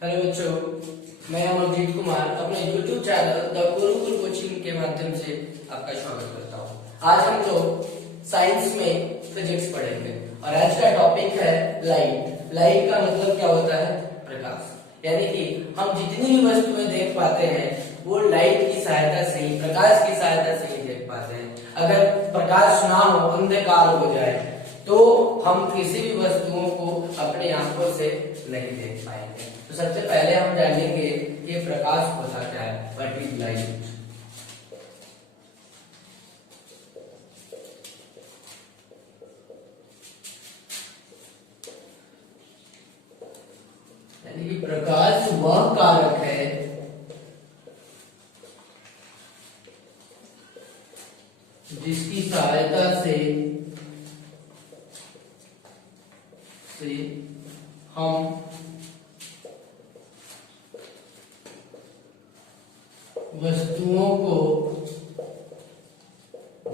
Hello बच्चों, मैं अमरजीत कुमार अपने YouTube channel the Gurukul coaching के माध्यम से आपका स्वागत करता हूँ। आज हम लोग साइंस में फिजिक्स पढ़ेंगे और आज का टॉपिक है लाइट। लाइट का मतलब क्या होता है? प्रकाश। यानी कि हम जितनी भी वस्तुएं देख पाते हैं वो लाइट की सहायता से ही, प्रकाश की सहायता से ही देख पाते हैं। अगर प्रकाश ना हो, अंधकार हो जाए तो हम किसी भी वस्तुओं को अपनी आंखों से नहीं देख पाएंगे। तो सबसे पहले हम जानेंगे कि प्रकाश होता क्या है, व्हाट इज लाइट। यानी कि प्रकाश वह कारक है जिसकी सहायता से हम वस्तुओं को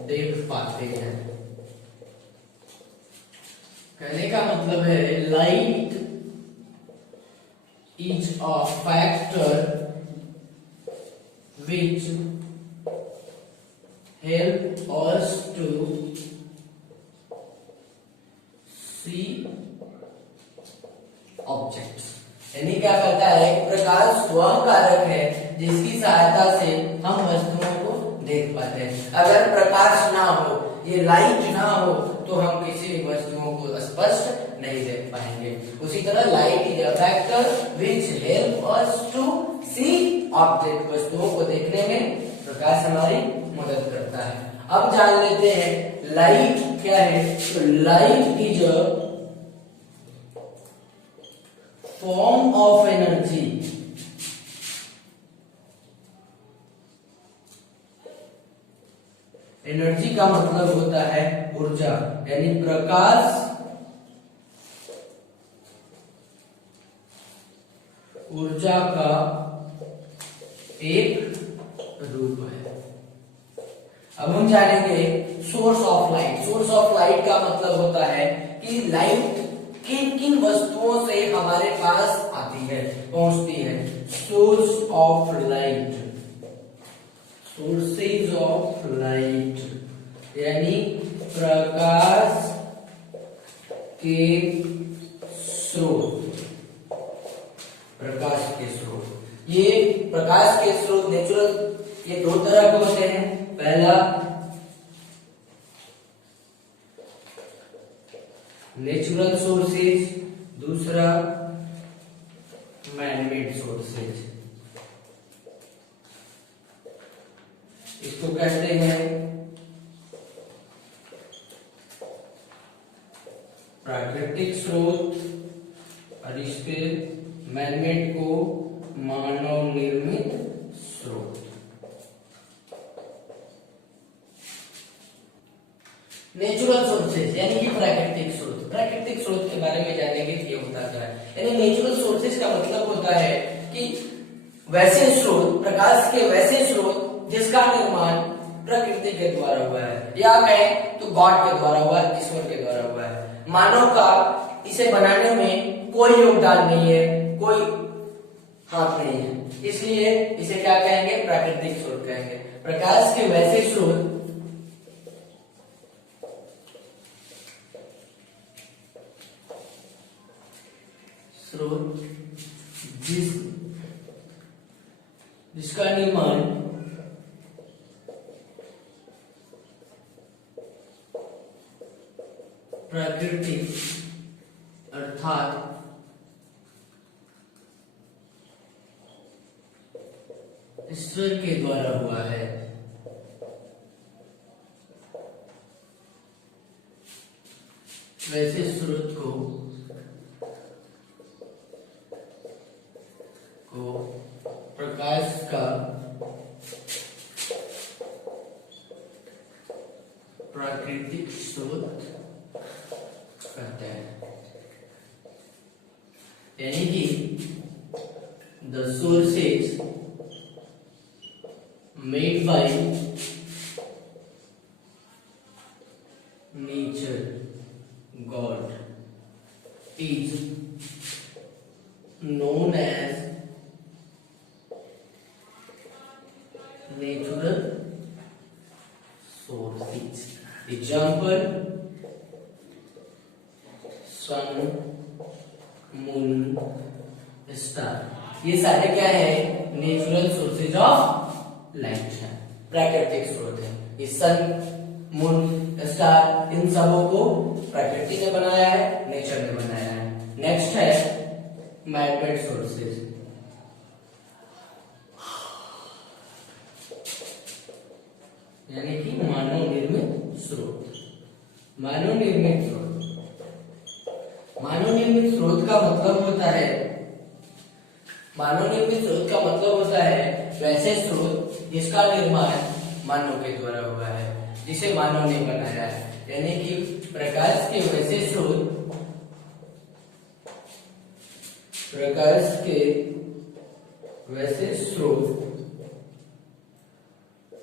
देख पाते हैं। कहने का मतलब है light is a factor which help us to see objects. यानी क्या कहता है, प्रकाश वह कारक है जिसकी सहायता से हम वस्तुओं को देख पाते हैं। अगर प्रकाश ना हो, ये लाइट ना हो, तो हम किसी भी वस्तुओं को स्पष्ट नहीं देख पाएंगे। उसी तरह light is a factor which help us to see object. वस्तुओं को देखने में प्रकाश हमारी मदद करता है। अब जान लेते हैं लाइट क्या है। तो light is a form of energy energy का मतलब होता है ऊर्जा। यानी प्रकाश ऊर्जा का एक रूप है। अब हम जानेंगे source of light. Source of light का मतलब होता है कि लाइट किन किन वस्तुओं से हमारे पास आती है, पहुंचती है। Source of light, sources of light यानी प्रकाश के स्रोत। प्रकाश के स्रोत, ये प्रकाश के स्रोत नेचुरल, ये दो तरह के होते हैं। पहला नेचुरल सोर्सेज, दूसरा मैनमेड सोर्सेज। इसको कहते हैं प्राकृतिक स्रोत और इसके मैनमेड को मानव निर्मित स्रोत। नेचुरल सोर्सेज यानी कि प्राकृतिक स्रोत। प्राकृतिक स्रोत के बारे में जानेंगे कि होता क्या है। यानी नेचुरल सोर्सेज का मतलब होता है कि वैसे स्रोत, प्रकाश के वैसे स्रोत जिसका निर्माण प्रकृति के द्वारा हुआ है, या कहें तो गॉड के द्वारा हुआ है, ईश्वर के द्वारा हुआ है। मानव का इसे बनाने में कोई योगदान नहीं है, कोई हाथ नहीं है, इसलिए इसे क्या कहेंगे? प्राकृतिक स्रोत कहेंगे। प्रकाश के वैसे स्रोत जिसका निर्माण प्रकृति अर्थात ईश्वर के द्वारा हुआ है। वैसे स्रोत को प्रकाश का प्राकृतिक स्रोत कहते हैं। यानी कि the sources made by nature God is known known as natural sources. Example: sun, moon, star. ये सारे क्या है? नेचुरल सोर्सेज ऑफ लाइट है, प्राकृतिक स्रोत है। ये सन, मून, स्टार, इन सबों को प्रकृति ने बनाया है, नेचर ने बनाया है। नेक्स्ट है मैन-मेड सोर्सेज। यानी कि मानव निर्मित स्रोत। मानव निर्मित स्रोत, मानव निर्मित स्रोत का मतलब होता है, मानव निर्मित स्रोत का मतलब होता है वैसे स्रोत जिसका निर्माण मानव के द्वारा हुआ है, जिसे मानव ने बनाया है। यानी कि प्रकाश के वैसे स्रोत, प्रकाश के वैसे स्रोत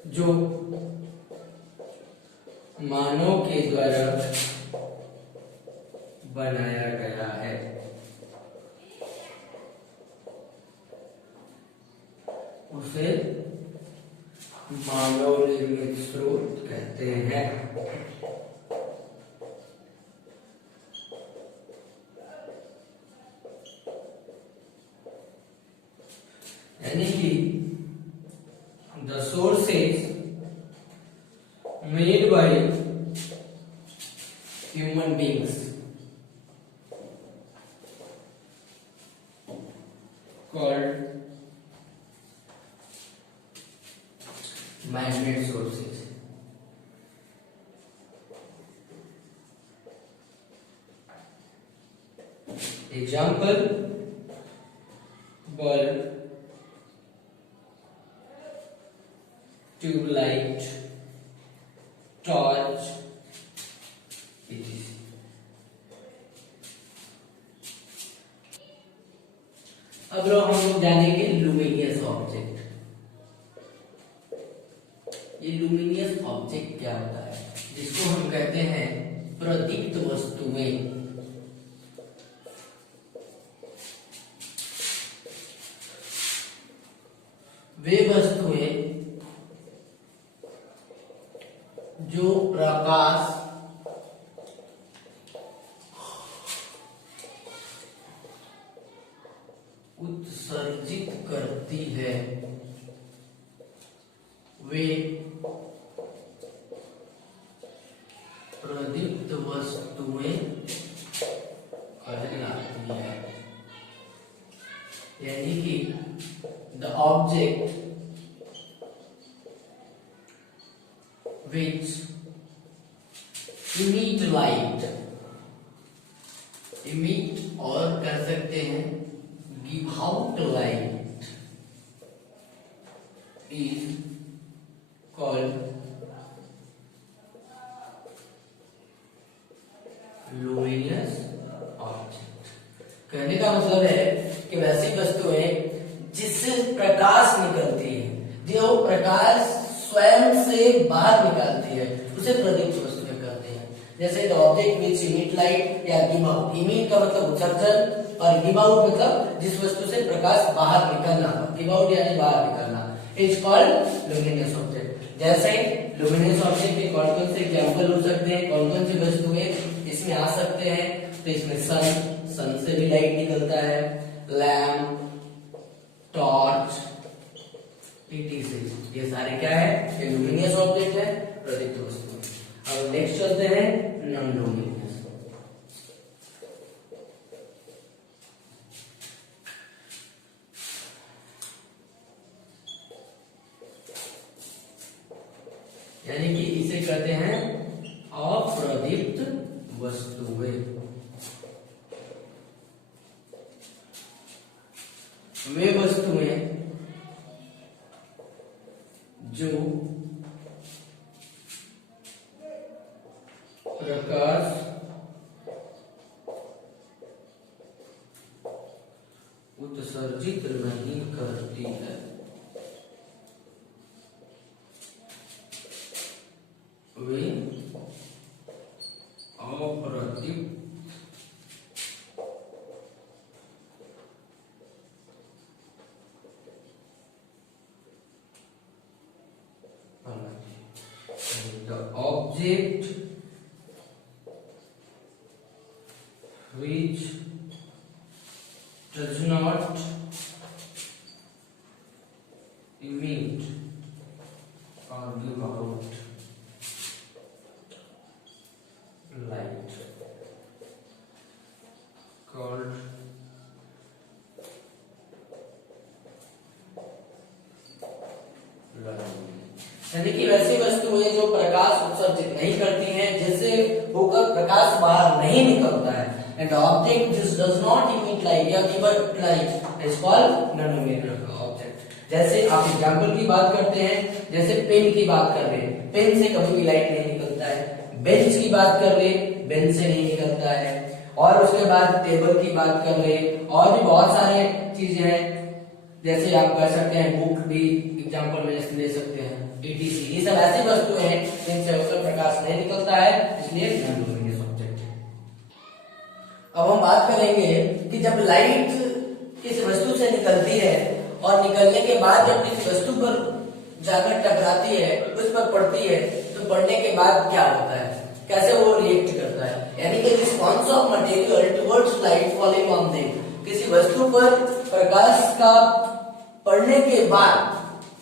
जो मानव के द्वारा बनाया गया है, उसे मानव निर्मित स्रोत कहते हैं। यानी कि the sources made by human beings called man-made sources. Example: bulb, tube light, torch, etc. अब हम लोग जानेंगे लुमिनियस ऑब्जेक्ट। ये लुमिनियस ऑब्जेक्ट क्या होता है? जिसको हम कहते हैं प्रदीप्त वस्तुएं। वे वस्तुएं जो प्रकाश उत्सर्जित करती है, वे प्रदीप्त वस्तुएं कहलाती है। यानी कि the object which emit light, emit और कर सकते हैं give out light is called luminous object। कहने का मतलब है कि वैसी वस्तुएं जिससे प्रकाश निकलती है, जो प्रकाश स्वयं से बाहर निकालती है, उसे प्रदीप्त वस्तुएं कहते हैं। जैसे the object which emit light या गिव आउट। इमिट का मतलब उत्सर्जन और गिव आउट मतलब जिस वस्तु से प्रकाश बाहर निकलना, गिव आउट यानी बाहर निकलना, इज कॉल्ड लुमिनियस ऑब्जेक्ट। जैसे लुमिनियस ऑब्जेक्ट के कौन कौन से एग्जांपल हो सकते हैं, कौन कौन सी वस्तुएं इसमें आ सकते हैं? तो इसमें सन से भी लाइट निकलता है, लैम्प, टॉर्च, etc। ये सारे क्या है? ये लुमिनियस ऑब्जेक्ट है, प्रदीप्त वस्तु। अब नेक्स्ट चलते हैं नॉन लुमिनियस। यानी कि इसे कहते हैं अप्रदीप्त वस्तुएं। वे वस्तुएं जो प्रकाश उत्सर्जित नहीं करती है, वे अप्रदीप्त object which does not emit or give out light called यानी कि वैसी वस्तुएं जो प्रकाश उत्सर्जित नहीं करती हैं, जिससे होकर प्रकाश बाहर नहीं निकलता है, and object this does not emit light या give light is called non emitter object. जैसे आप एग्जांपल की बात करते हैं, जैसे पेन की बात कर रहे हैं, पेन से कभी भी लाइट नहीं निकलता है। बेंच की बात कर रहे, बेंच से नहीं निकलता है। और उसके बाद टेबल की बात कर रहे, और भी बहुत सारे चीजें हैं, जैसे आप कह सकते हैं बुक भी एग्जांपल में ले सकते हैं, etc। ये सब ऐसी वस्तुएं हैं जिनसे होकर प्रकाश नहीं निकलता है, इसलिए नॉन-लुमिनस ऑब्जेक्ट है। अब हम बात करेंगे कि जब लाइट किसी वस्तु से निकलती है और निकलने के बाद जब किसी वस्तु पर जाकर टकराती है, उस पर पड़ती है, तो पड़ने के बाद क्या होता है, कैसे वो रिएक्ट करता है, यानी कि response of material towards light falling on them. किसी वस्तु पर प्रकाश का पड़ने के बाद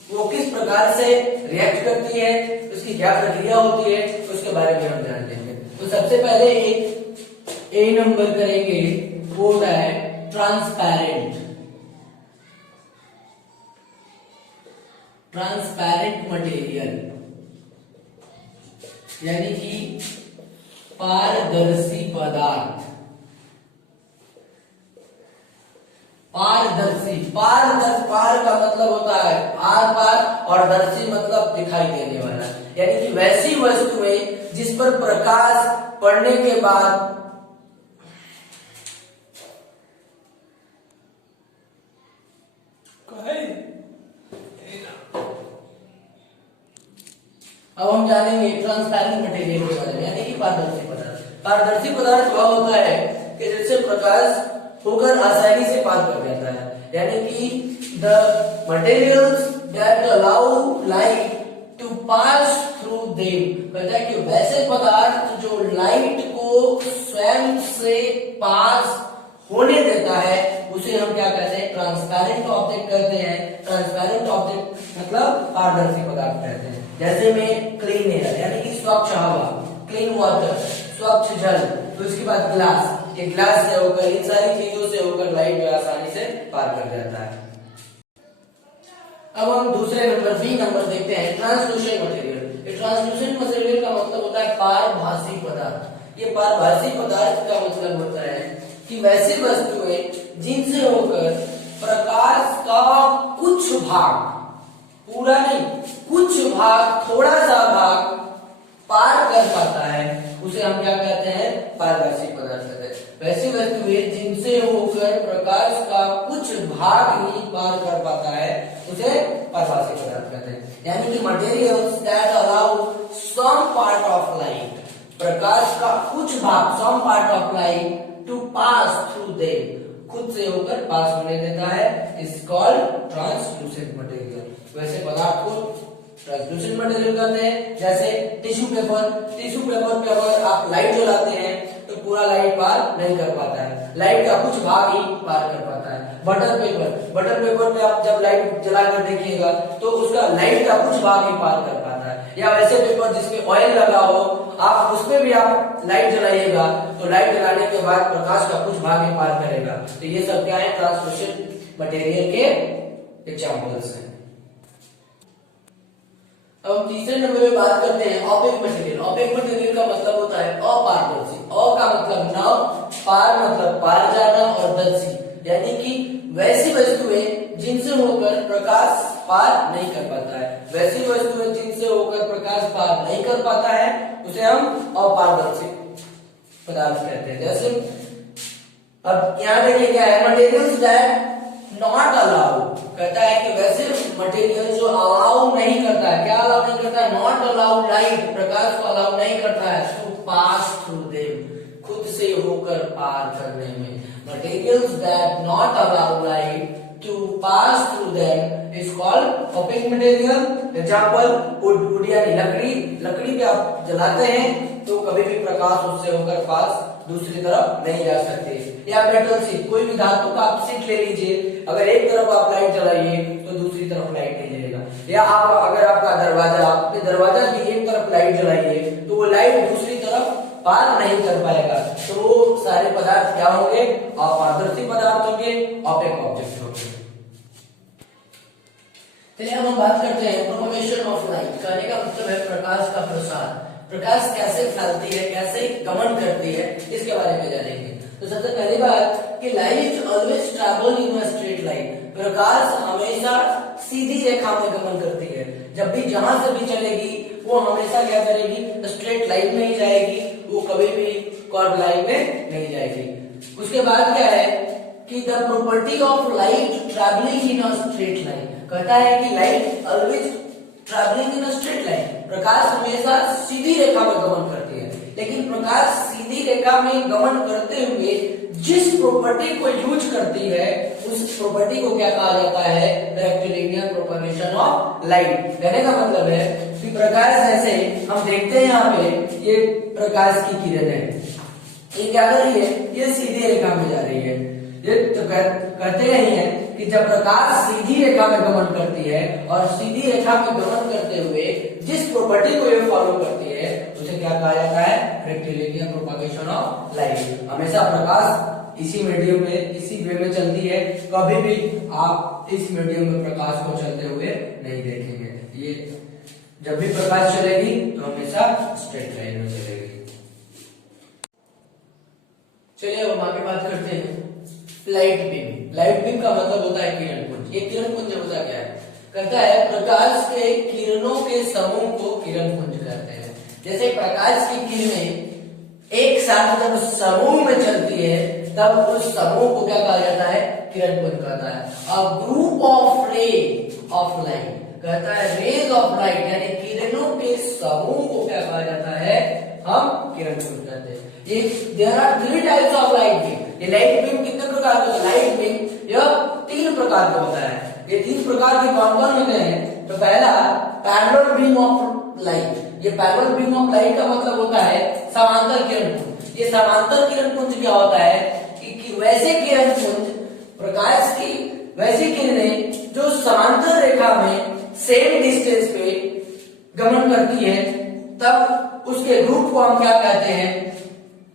वो किस प्रकार से रिएक्ट करती है, उसकी क्या प्रक्रिया होती है, उसके बारे में हम जान लेंगे। तो सबसे पहले एक ए नंबर करेंगे, वो होता है ट्रांसपेरेंट। ट्रांसपेरेंट मटेरियल यानी कि पारदर्शी पदार्थ। पारदर्शी, पार का मतलब होता है आर पार, और दर्शी मतलब दिखाई देने वाला, यानी कि वैसी वस्तुएं जिस पर प्रकाश पड़ने के बाद अब हम जानेंगे ट्रांसपेरेंट मटेरियल के बारे में, यानी कि पारदर्शी पदार्थ। पारदर्शी पदार्थ वह होता है कि जिससे प्रकाश होकर आसानी से पार कर जाता है, यानी कि the materials that allow light to pass through them. कहता है कि वैसे पदार्थ जो लाइट को स्वयं से पास होने देता है, उसे हम क्या कहते हैं, ट्रांसपेरेंट ऑब्जेक्ट कहते हैं। ट्रांसपेरेंट ऑब्जेक्ट मतलब पारदर्शी पदार्थ कहते हैं। जैसे में क्लीन एयर यानी कि स्वच्छ हवा, क्लीन वाटर स्वच्छ जल, तो उसके बाद ग्लास, ये ग्लास से होकर, इन सारी चीजों से होकर लाइट जो आसानी से पार कर जाता है। अब हम दूसरे नंबर बी नंबर देखते हैं, ट्रांसलूसेंट मटेरियल। ये ट्रांसलूसेंट मटेरियल का मतलब होता है पारभासी पदार्थ। ये पारभासी पदार्थ का मतलब होता है कि वैसी वस्तुएं जिनसे होकर प्रकाश का कुछ भाग, पूरा नहीं, कुछ भाग, थोड़ा सा भाग पार कर पाता है, उसे हम क्या कहते हैं, पारदर्शी पदार्थ कहते हैं। वैसी वस्तुएं जिनसे होकर प्रकाश का कुछ भाग ही पार कर पाता है, उसे पारदर्शी पदार्थ कहते हैं। यानी कि materials that allow some part of light, प्रकाश का कुछ भाग, some part of light to pass through them, खुद से होकर पास होने देता है, इज कॉल्ड ट्रांसलूसेंट मटेरियल। वैसे पदार्थ को ट्रांसलूसेंट मटेरियल कहते हैं। जैसे टिश्यू पेपर, टिश्यू पेपर पे अगर आप लाइट जलाते हैं तो पूरा लाइट पार नहीं कर पाता है, लाइट का कुछ भाग ही पार कर पाता है। बटर पेपर, बटर पेपर पे आप जब लाइट जलाकर देखिएगा तो उसका लाइट का कुछ भाग ही पार कर पाता है। या वैसे पेपर जिसमें ऑयल लगा हो, आप उसमें भी आप लाइट जलाइएगा तो लाइट जलाने के बाद प्रकाश का कुछ भाग ही पार करेगा। तो ये सब क्या है, ट्रांसलूसेंट मटेरियल के एग्जांपल्स हैं। अब हम तीसरे नंबर में बात करते हैं ऑपेक मटेरियल। ऑपेक मटेरियल का मतलब होता है अपारदर्शी। अ का मतलब न, पार मतलब पार जाना, और दर्शी यानी कि वैसी वस्तुएं जिनसे होकर प्रकाश पार नहीं कर पाता है। वैसी वस्तुएं जिनसे होकर प्रकाश पार नहीं कर पाता है उसे हम अपारदर्शी पदार्थ कहते हैं। जैसे अब यहाँ देखिए क्या है, मटेरियल्स दैट नॉट अलाउ, कहता है कि वैसे मटेरियल जो अलाउ नहीं करता है, क्या अलाउ नहीं करता है, नॉट अलाउ लाइट, प्रकाश को अलाउ नहीं करता है, टू पास थ्रू देम, खुद से होकर पार करने में। Materials that not allow light to pass through them is called opaque material. Example, wood यानी लकड़ी पे आप जलाते हैं तो कभी भी प्रकाश उससे होकर पास दूसरी तरफ नहीं जा सकते। या मेटल शीट, कोई भी धातु का आप शीट ले लीजिए, अगर एक तरफ आप लाइट जलाइए तो दूसरी तरफ लाइट नहीं जलेगा। या आप अगर आपका दरवाजा की एक तरफ लाइट जलाइए तो वो लाइट दूसरी तरफ पार नहीं कर पाएगा। तो वो सारे पदार्थ क्या होंगे? अपारदर्शी पदार्थ होंगे, ऑपेक ऑब्जेक्ट होंगे। चलिए अब हम बात करते हैं प्रोपगेशन ऑफ लाइट। कहने का मतलब है प्रकाश का प्रसार, प्रकाश कैसे फैलती है, कैसे गमन करती है, इसके बारे में जानेंगे। तो सबसे पहली बात कि light always travel in a straight line, प्रकाश हमेशा सीधी रेखा में गमन करती है। जब भी जहां से भी चलेगी वो हमेशा क्या करेगी? स्ट्रेट लाइन में ही जाएगी, वो कभी भी कर्व लाइन में नहीं जाएगी। उसके बाद क्या है कि the property of light travelling in a straight line, कहता है कि light always travelling in a straight line, प्रकाश हमेशा सीधी रेखा में गमन करती है। लेकिन प्रकाश सीधी रेखा में गमन करते हुए जिस प्रॉपर्टी को यूज करती है उस प्रॉपर्टी को क्या कहा जाता है? Rectilinear propagation of light. कहने का मतलब है कि प्रकाश जैसे हम देखते हैं यहाँ पे, ये प्रकाश की किरण है, ये क्या कर रही है? ये सीधी रेखा में जा रही है। ये तो कहते ही है कि जब प्रकाश सीधी रेखा में गमन करती है और सीधी रेखा में गमन करते हुए जिस प्रॉपर्टी को ये फॉलो करती है उसे क्या कहा जाता है? Rectilinear propagation of light. हमेशा प्रकाश इसी मीडियम में, इसी वे में चलती है, कभी भी आप इस मीडियम में प्रकाश को चलते हुए नहीं देखेंगे। ये जब भी प्रकाश चलेगी तो हमेशा स्ट्रेट लाइन में चलेगी। चलिए अब हम आगे बात करते हैं लाइट बीम। लाइट बीम का मतलब होता है किरण पुंज। ये किरण पुंज होता क्या है? कहता है प्रकाश के किरणों के समूह को किरण पुंज कहते हैं। जैसे प्रकाश की किरणें एक साथ जब समूह में चलती है तब उस समूह को क्या कहा जाता है? किरण पुंज कहता है। A group of ray of light, कहता है रेज ऑफ लाइट यानी किरणों के समूह को क्या कहा जाता है? हम किरण पुंज कहते हैं। ये there are 3 types of light beam. ये लाइट बीम कितने प्रकार के? लाइट बीम यह 3 प्रकार का होता है। ये 3 प्रकार के कौन कौन होते हैं? तो पहला पैरेलल बीम ऑफ लाइट। ये पैरेलल बीम ऑफ लाइट का मतलब होता है समांतर किरण पुंज। ये समांतर किरण पुंज क्या होता है कि वैसे किरण पुंज, प्रकाश की वैसी किरणें जो समांतर रेखा में सेम डिस्टेंस पे गमन करती है, तब उसके ग्रुप को हम क्या कहते हैं?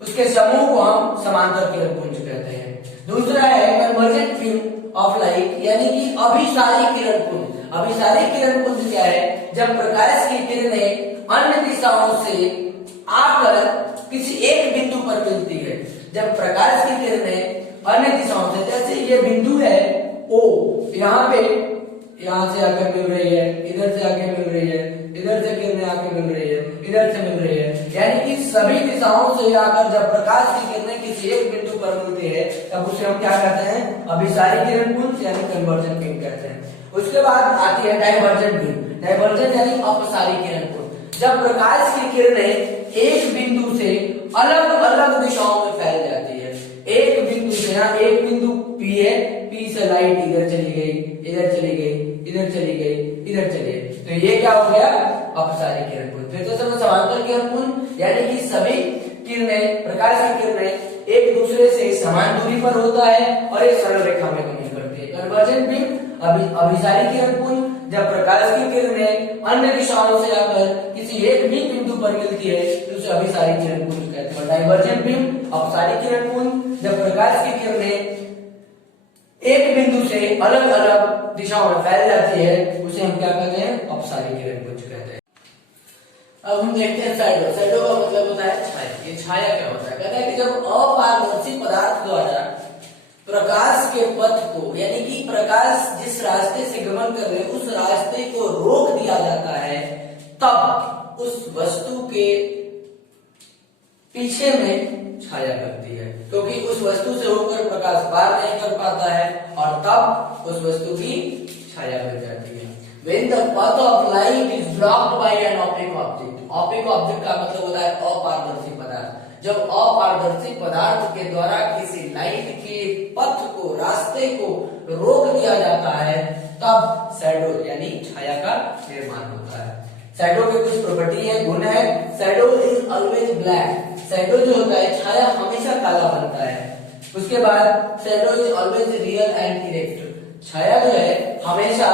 उसके समूह को हम समांतर किरण पुंज कहते हैं। दूसरा है कन्वर्जेंट बीम ऑफ लाइट यानी कि अभिसारी किरण पुंज। अभिसारी किरण पुंज क्या है? जब प्रकाश की किरणें अन्य दिशाओं से आकर किसी एक बिंदु पर मिलती है। जब प्रकाश की किरणें अन्य दिशाओं से, जैसे ये बिंदु है O, यहाँ पे, यहाँ से आकर मिल रही है, इधर से आके मिल रही है, इधर से किरणें आके मिल रही है, इधर से मिल रही है, यानी कि सभी दिशाओं से आकर जब प्रकाश की किरणें किसी एक बिंदु पर मिलती है तब उसे हम क्या कहते हैं? अभिसारी किरण पुंज यानी कन्वर्जेंट बीम कहते हैं। उसके बाद आती है डाइवर्जेंट बीम। डाइवर्जेंट यानी अपसारी किरण पुंज। जब प्रकाश की किरणें एक बिंदु से अलग अलग दिशाओं में फैल जाती है। एक बिंदु से, यहाँ एक बिंदु P है, P से लाइट इधर चली गई, इधर चली गई, इधर चली गई, इधर चली गई, तो ये क्या हो गया? अपसारी किरण पुंज। फिर तो समय समांतर किरण पुंज यानी कि सभी किरणें, प्रकाश की किरणें एक दूसरे से समान दूरी पर होता है और एक सरल रेखा में गमन करती है। कन्वर्जेंट बीम अभिसारी किरण पुंज, जब प्रकाश की किरणें अन्य दिशाओं से आकर किसी एक भी बिंदु पर मिलती है तो उसे अभिसारी किरण पुंज कहते हैं। डाइवर्जेंट बीम अपसारी किरण पुंज, जब प्रकाश की किरणें एक बिंदु से अलग अलग दिशाओं में फैल जाती है उसे हम क्या कहते हैं? अपसारी किरण पुंज कहते हैं। अब हम देखते हैं शैडो। शैडो का मतलब होता है छाया। ये छाया क्या होता है? कहता है कि जब अपारदर्शी पदार्थ द्वारा प्रकाश के पथ को, यानी कि प्रकाश जिस रास्ते से गमन कर रहे उस रास्ते को रोक दिया जाता है, तब उस वस्तु के पीछे में छाया लगती है, क्योंकि उस वस्तु से होकर प्रकाश पार नहीं कर पाता है और तब उस वस्तु की छाया लग जाती है। When the path of light is blocked by an opaque object, opaque object का मतलब होता है अपारदर्शी पदार्थ। जब अपारदर्शी पदार्थ के द्वारा किसी लाइट के पथ को, रास्ते को रोक दिया जाता है तब शैडो यानी छाया का निर्माण होता है। शैडो के कुछ प्रॉपर्टी है, गुण है। Shadow is always black, shadow जो होता है छाया हमेशा काला बनता है। उसके बाद shadow is always real and erect, छाया जो है हमेशा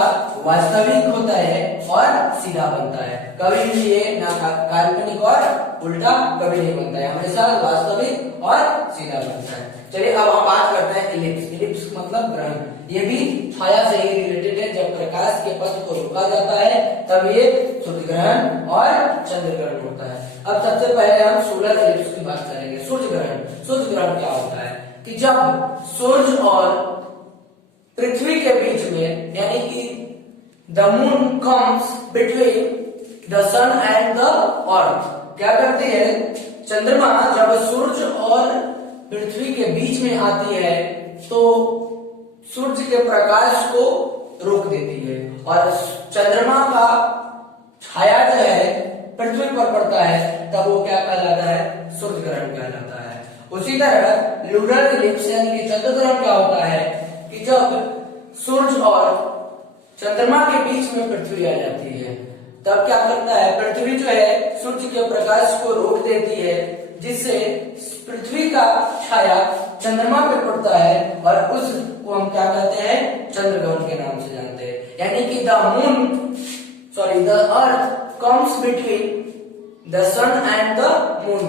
वास्तविक होता है और सीधा बनता है, कभी भी ये ना काल्पनिक और उल्टा कभी नहीं बनता है, हमेशा वास्तविक और सीधा बनता है। चलिए अब हम बात करते हैं इलिप्स। इलिप्स मतलब ग्रहण, ये भी छाया से ही रिलेटेड है। जब प्रकाश के पथ को रोका जाता है तब ये सूर्य ग्रहण और चंद्र ग्रहण होता है। अब सबसे पहले हम सोलर इलिप्स की बात करेंगे। सूर्य ग्रहण, सूर्य ग्रहण क्या होता है कि जब सूर्य और पृथ्वी के बीच में, यानी कि the moon comes between the sun and the earth, क्या करती है चंद्रमा जब सूर्य और पृथ्वी के बीच में आती है तो सूर्य के प्रकाश को रोक देती है और चंद्रमा का छाया जो है पृथ्वी पर पड़ता है, तब वो क्या कहलाता है, सूर्य ग्रहण कहलाता है। उसी तरह लूनर इलिप्स यानी कि चंद्र ग्रहण क्या होता है कि जब सूर्य और चंद्रमा के बीच में पृथ्वी आ जाती है तब क्या करता है, पृथ्वी जो है सूर्य के प्रकाश को रोक देती है, जिससे पृथ्वी का छाया चंद्रमा पे पड़ता है और उसको हम क्या कहते हैं, चंद्र ग्रहण के नाम से जानते हैं। यानी कि the earth comes between the sun and the moon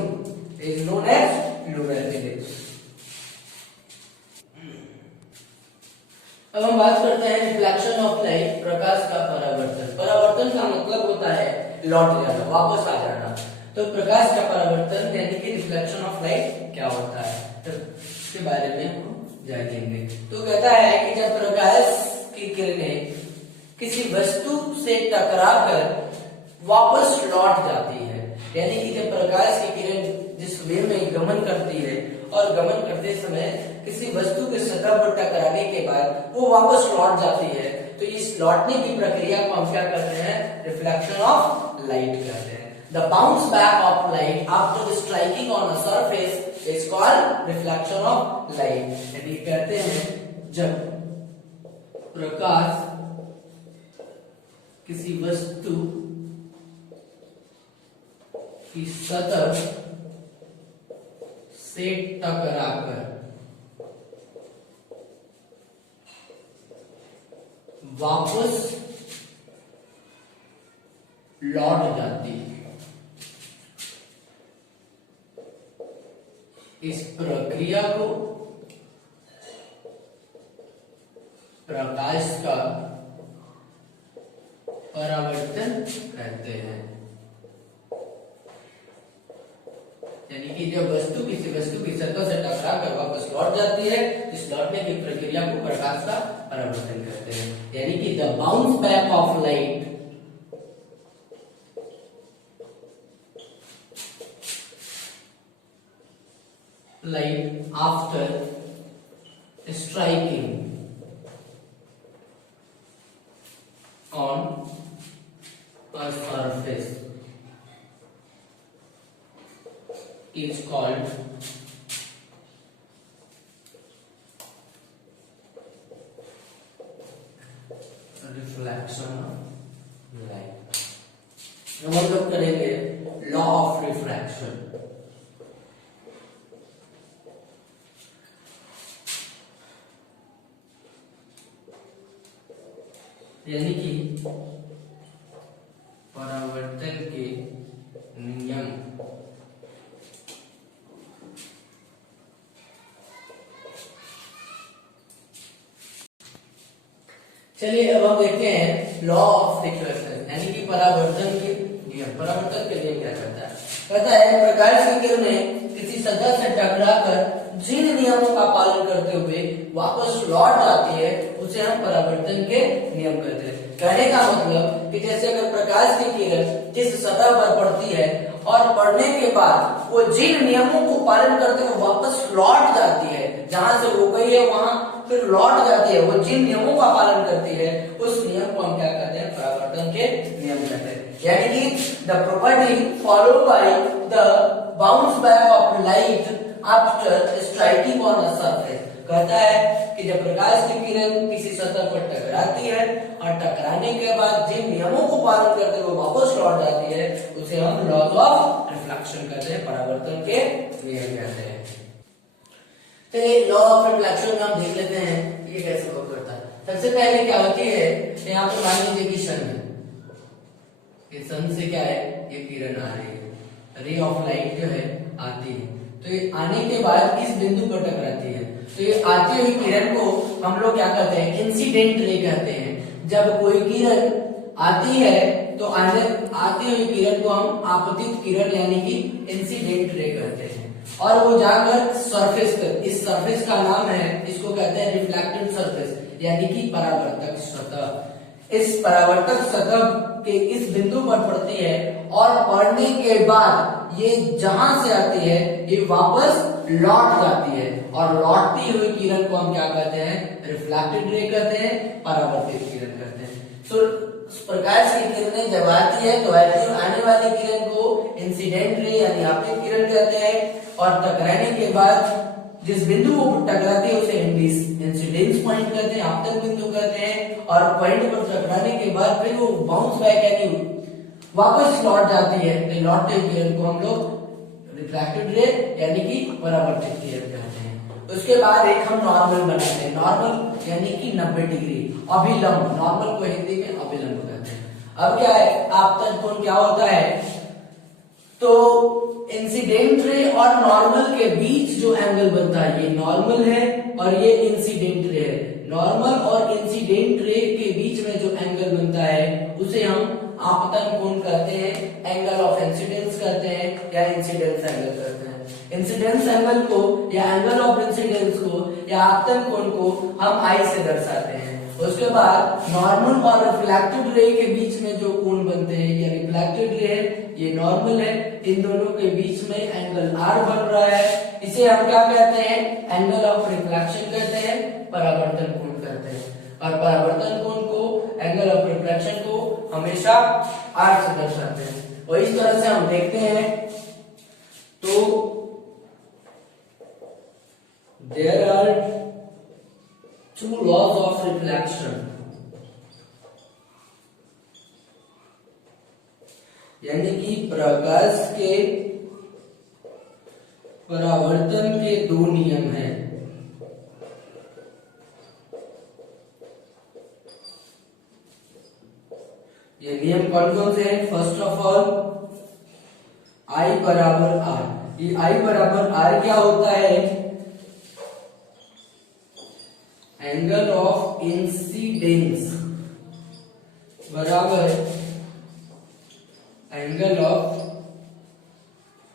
is known as lunar eclipse. अब हम बात करते हैं रिफ्लेक्शन ऑफ लाइट, प्रकाश का परावर्तन। परावर्तन का मतलब होता है लौट जाना, वापस आ जाना। तो प्रकाश का परावर्तन यानी कि रिफ्लेक्शन ऑफ लाइट क्या होता है, तो इसके बारे में हम जानेंगे। तो कहता है कि जब प्रकाश की किरणें किसी वस्तु से टकराकर वापस लौट जाती है, यानी कि जब प्रकाश की किरण जिस वे में गमन करती है और गमन करते समय किसी वस्तु के सतह पर टकराने के बाद वो वापस लौट जाती है, तो इस लौटने की प्रक्रिया को हम क्या कहते हैं, रिफ्लेक्शन ऑफ लाइट कहते हैं। The bounce back of light after striking on a surface is called reflection of light. यानी कहते हैं जब प्रकाश किसी वस्तु की सतह से टकराकर वापस लौट जाती है, इस प्रक्रिया को प्रकाश का परावर्तन कहते हैं। यानी कि जब वस्तु किसी वस्तु की सतह से टकराकर वापस लौट जाती है, इस लौटने की प्रक्रिया को प्रकाश का परावर्तन कहते हैं। यानी कि the bounce back of light after striking on a surface is called reflection of light। हम लोग करेंगे लॉ ऑफ रिफ्रैक्शन। यानी कि परावर्तन के नियम चलिए अब हम देखते हैं लॉ ऑफ रिफ्लेक्शन, यानी कि परावर्तन के नियम। परावर्तन के नियम क्या कहता है, कहता है प्रकाश की किरणें किसी सतह से टकराकर जिन नियमों का पालन करते हुए वापस लौट जाती है उसे हम परावर्तन के नियम कहते हैं। कहने का मतलब कि जैसे अगर प्रकाश की किरण जिस सतह पर पड़ती है और पड़ने के बाद वो जिन नियमों को पालन करते हुए वापस लौट जाती है, जहां से वो गई है वहां फिर लौट जाती है, वो जिन नियमों का पालन करती है उस नियम को हम क्या कहते हैं, परावर्तन के नियम कहते हैं। यानी कि the property follow by the bounce back of light after striking on a surface. कहता है कि जब प्रकाश की किरण किसी सतह पर टकराती है और टकराने के बाद जिन नियमों को पालन करते हुए वापस लौट जाती है उसे हम लॉज ऑफ रिफ्लेक्शन कहते हैं, परावर्तन के नियम कहते हैं। चलिए लॉ ऑफ रिफ्लेक्शन में हम देख लेते हैं ये कैसे वर्क करता है। सबसे पहले क्या होती है, यहाँ पर मान लीजिए कि सन है, ये सन से क्या है, ये किरण आ रही है, रे ऑफ लाइट जो है आती है, तो ये आने के बाद इस बिंदु पर टकराती है, तो ये आती हुई किरण को हम लोग क्या कहते हैं, इंसिडेंट रे कहते हैं। जब कोई किरण आती है तो आती हुई किरण को हम आपतित किरण यानी कि इंसिडेंट रे कहते हैं, और वो जाकर सरफेस पर, इस सरफेस का नाम है, इसको कहते हैं रिफ्लेक्टेड सरफेस यानी कि परावर्तक सतह। इस परावर्तक सतह के इस बिंदु पर पड़ती है और पड़ने के बाद ये जहां से आती है ये वापस लौट जाती है, और लौटती हुई किरण को हम क्या कहते हैं, रिफ्लेक्टेड रे कहते हैं, परावर्तित किरण कहते हैं। तो प्रकाश की किरणें जब आती है तो आने वाली किरण को इंसिडेंट रे यानी आपतित किरण कहते हैं, और टकराने के बाद जिस बिंदु को टकराती है उसे इंसिडेंस पॉइंट कहते हैं, आपतन बिंदु कहते हैं, और पॉइंट पर टकराने के बाद फिर वो बाउंस बैक यानी वापस लौट जाती है, तो लौटते हुए किरण को हम लोग रिफ्रैक्टेड रे यानी कि परावर्तित किरण कहते हैं। उसके बाद एक हम नॉर्मल बनाते हैं, नॉर्मल यानी कि 90 डिग्री, अभिलंब, नॉर्मल को हिंदी में अभिलंब कहते हैं। अब क्या है, आपतन कोण क्या होता है, तो इंसिडेंट रे और नॉर्मल के बीच जो एंगल बनता है ये नॉर्मल है और ये इंसिडेंट रे है। नॉर्मल और इंसिडेंट रे के बीच में जो एंगल बनता है उसे हम आपतन कोण कहते हैं, एंगल ऑफ इंसिडेंस कहते हैं या इंसिडेंस एंगल कहते हैं। इंसिडेंस एंगल को या एंगल ऑफ इंसिडेंस को या आपतन कोण को हम आई से दर्शाते हैं। उसके बाद नॉर्मल और रिफ्लेक्टेड रे के बीच में जो कोण बनते हैं, ये रिफ्लेक्टेड रे है, ये नॉर्मल है, इन दोनों के बीच में एंगल आर बन रहा है, इसे हम क्या कहते हैं, एंगल ऑफ रिफ्लेक्शन कहते हैं, परावर्तन कोण कहते हैं। और परावर्तन कोण को, एंगल ऑफ रिफ्लेक्शन को हमेशा आर से दर्शाते हैं। और इस तरह से हम देखते हैं तो there are two laws of reflection, यानी कि प्रकाश के परावर्तन के दो नियम हैं। ये नियम कौन कौन से हैं? फर्स्ट ऑफ ऑल I बराबर R। ये I बराबर R क्या होता है, एंगल ऑफ इंसिडेंस बराबर एंगल ऑफ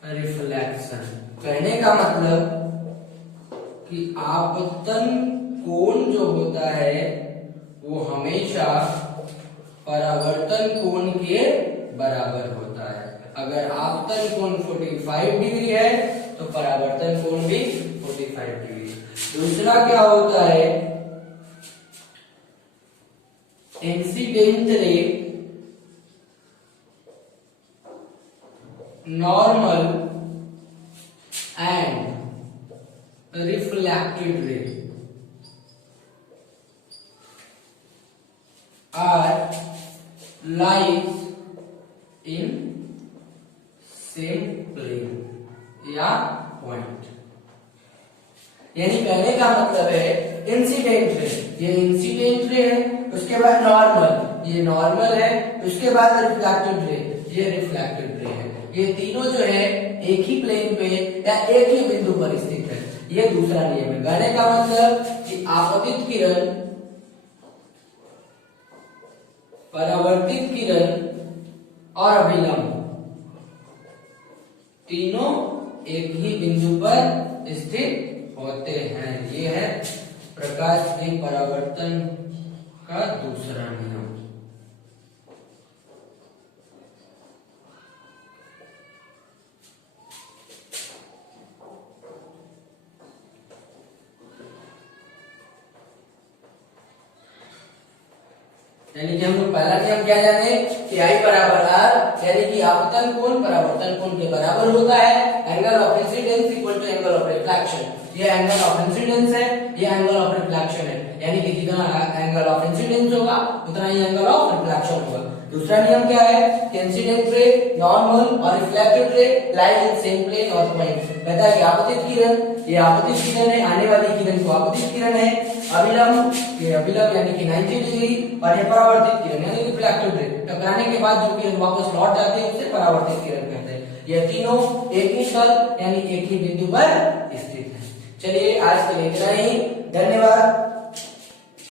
रिफ्लेक्शन। कहने का मतलब कि आपतन कोण जो होता है वो हमेशा परावर्तन कोण के बराबर होता है। अगर आपतन कोण 45 डिग्री है तो परावर्तन कोण भी 45 डिग्री। दूसरा क्या होता है, incident ray normal and reflected ray are lies in same plane या पॉइंट। यानी कहने का मतलब है इंसिडेंट रे, ये इंसिडेंट रे है, उसके बाद नॉर्मल, ये नॉर्मल है, उसके बाद रिफ्लेक्टेड रे, ये रिफ्लेक्टेड रे है। ये तीनों जो है एक ही प्लेन पे या एक ही बिंदु पर स्थित है। ये दूसरा नियम है। कहने का मतलब कि आपतित किरण, परावर्तित किरण और अभिलंब तीनों एक ही बिंदु पर स्थित होते हैं। ये है प्रकाश के परावर्तन का दूसरा नियम। यानी कि हम लोग पहला नियम क्या जाने कि I बराबर R, यानी कि आपतन कोण परावर्तन कोण के बराबर होता है। Angle of incidence equal to angle of reflection. ये एंगल ऑफ इंसिडेंस है, ये एंगल ऑफ रिफ्लेक्शन है, यानी कि जितना एंगल ऑफ इंसिडेंस होगा उतना ही एंगल ऑफ रिफ्लेक्शन होगा। दूसरा नियम क्या है कि इंसिडेंट रे, नॉर्मल और reflected ray lies in same plane और पॉइंट। कहता है कि आपतित किरण, ये आपतित किरण है, आने वाली किरण को आपतित किरण है, अभिलंब, ये अभिलंब यानी कि 90 डिग्री, और ये परावर्तित किरण यानी रिफ्लेक्टेड रे, टकराने के बाद जो किरण वापस लौट जाती है उसे परावर्तित किरण कहते हैं। ये तीनों एक ही तल यानी एक ही बिंदु पर स्थित है। चलिए आज के लिए इतना ही, धन्यवाद।